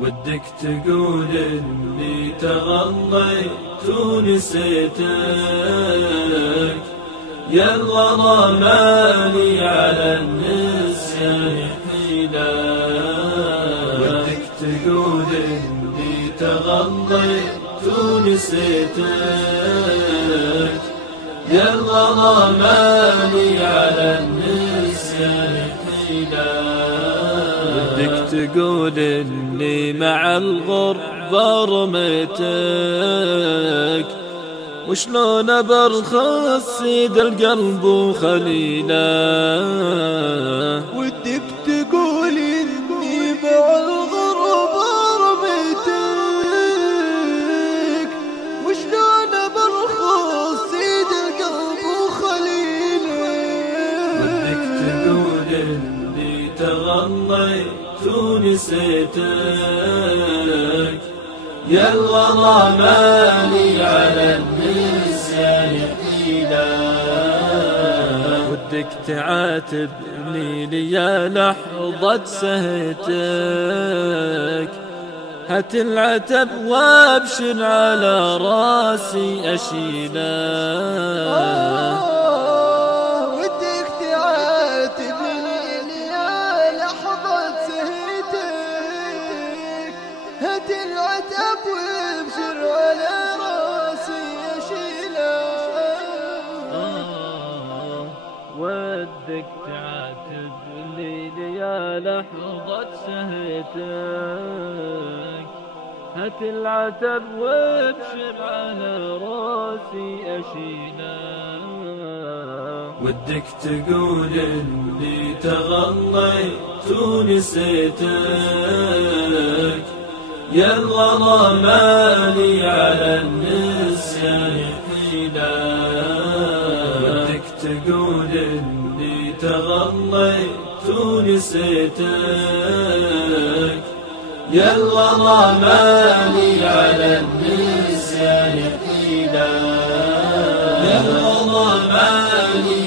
ودك تقول اني تغليت ونسيتك، يا الغلا مالي على النسيان حيلة. ودك تقول اني تغليت ونسيتك، يا الغلا مالي على النسيان حيلة. ودك تقول اني مع الغربة رميتك، وشلون برخص سيد القلب وخليله. ودك تقول اني مع الغربة رميتك، وشلون برخص سيد القلب وخليله. ودك تقول اني تغليت ونسيتك، يا الغلا مالي على النسيان حيلة. ودك تعاتبني ليا لحظة سهيتك، هات العتب وابشر على راسي أشيله. ودك تعاتبني ليا لحظة سهيتك، هات العتب وابشر على راسي أشيله. ودك تعاتبني ليا لحظة سهيتك، هات العتب وابشر على راسي أشيله. ودك تقول اني تغليت ونسيتك، يا الغلا مالي على النسيان حيلة. ودك تقول اني تغليت ونسيتك، يا الغلا مالي على النسيان حيلة. يا الغلا مالي